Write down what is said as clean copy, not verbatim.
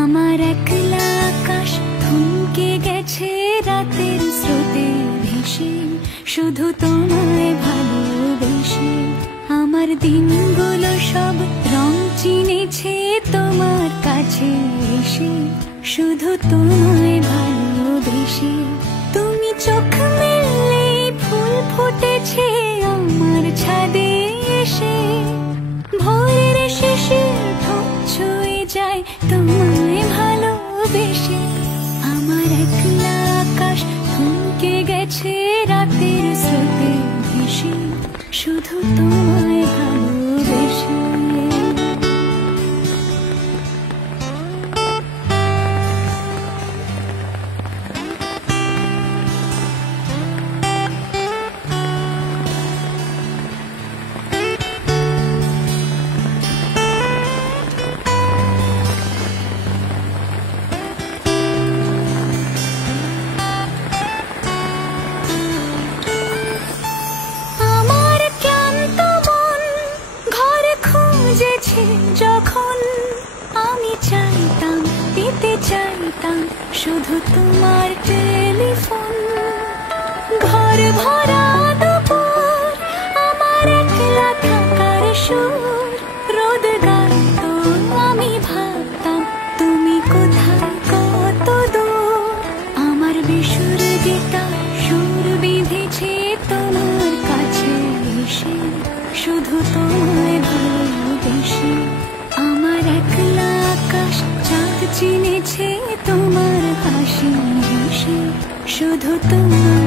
আমার একলা আকাশ থমকে গেছে রাতের স্রোতে ভেসে, শুধু তোমায় ভালোবেসে। আমার দিনগুলো সব রং চিনেছে তোমার কাছে এসে, শুধু তোমায় ভালোবেসে। তুমি চোখ মেললে ফুল ফুটেছে আমার ছাদে এসে, ভোরের শিশির ঠোঁট ছুঁয়ে যায় তোমায় ভালোবেসে। আমার একলা আকাশ থমকে গেছে রাতের স্রোতে ভেসে, শুধু তোমায় ভালোবেসে। যখন আমি চাইতাম, পেতে চাইতাম শুধু তোমার টেলিফোন। ঘর ভরা দুপুর, আমার একলা থাকার সুর, রোদ গাইতো আমি ভাবতাম তুমি কোথায় কত দূর। আমার বেসুর গীতার সুর বিঁধেছে তোমার কাছে এসে, শুধু তোমায় ভালোবেসে। আমার একলা আকাশ চাঁদ চিনেছে তোমার হাসি হেসে, শুধু তোমার